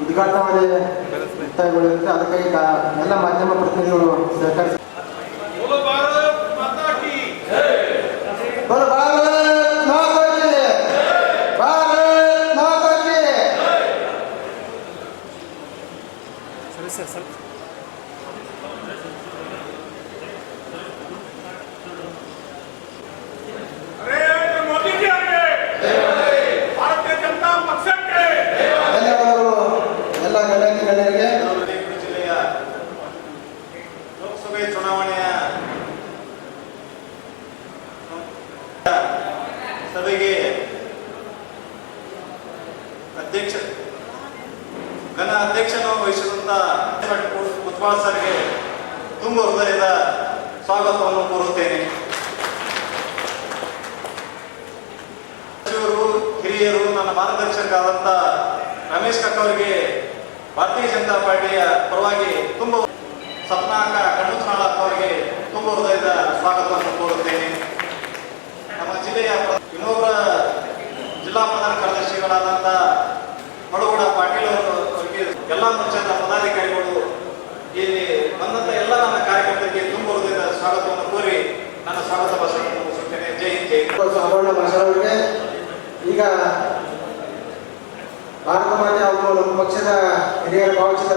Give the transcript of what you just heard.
ಉದ್ಘಾಟನಾ ಮುಕ್ತಾಯಗೊಳ್ಳುತ್ತೆ ಅದಕ್ಕಾಗಿ ಎಲ್ಲ ಮಾಧ್ಯಮ ಪ್ರತಿನಿಧಿಗಳು ಸಹಕರಿಸಿ. ಸರಿ ಸರ್ ಸ್ವಲ್ಪ ಸಭೆಗೆ ಅಧ್ಯಕ್ಷ, ಘನ ಅಧ್ಯಕ್ಷನ ವಹಿಸಿದಂತ ಉತ್ಪಾದ ಸರ್ಗೆ ತುಂಬ ಹೃದಯದ ಸ್ವಾಗತವನ್ನು ಕೋರುತ್ತೇನೆ. ಹಿರಿಯರು, ನನ್ನ ಮಾರ್ಗದರ್ಶಕರಾದಂಥ ರಮೇಶ್ ಕಕ್ಕ ಅವರಿಗೆ ಭಾರತೀಯ ಜನತಾ ಪಾರ್ಟಿಯ ಪರವಾಗಿ ತುಂಬ ಸಪ್ನಾಕ ಕಣ್ಣುತ್ನಾಳ ಅವರಿಗೆ ತುಂಬ ಹೃದಯದ ಎಲ್ಲ ಪಕ್ಷದ ಪದಾಧಿಕಾರಿಗಳು ಇಲ್ಲಿ ಬಂದಂತ ಎಲ್ಲ ನನ್ನ ಕಾರ್ಯಕರ್ತರಿಗೆ ತುಂಬ ಹೃದಯದ ಸ್ವಾಗತವನ್ನು ಕೋರಿ ನನ್ನ ಸ್ವಾಗತ ಭಾಷಣವನ್ನು ಮುಗಿಸುತ್ತೇನೆ ಜೈ ಜೈ. ಸಾಮಾನ್ಯ ಭಾಷಣವರಿಗೆ ಈಗ ಭಾರತ ಮಾತೆ ಅವರು ನಮ್ಮ ಪಕ್ಷದ ಹಿರಿಯರ ಭಾವಚಿತ್ರ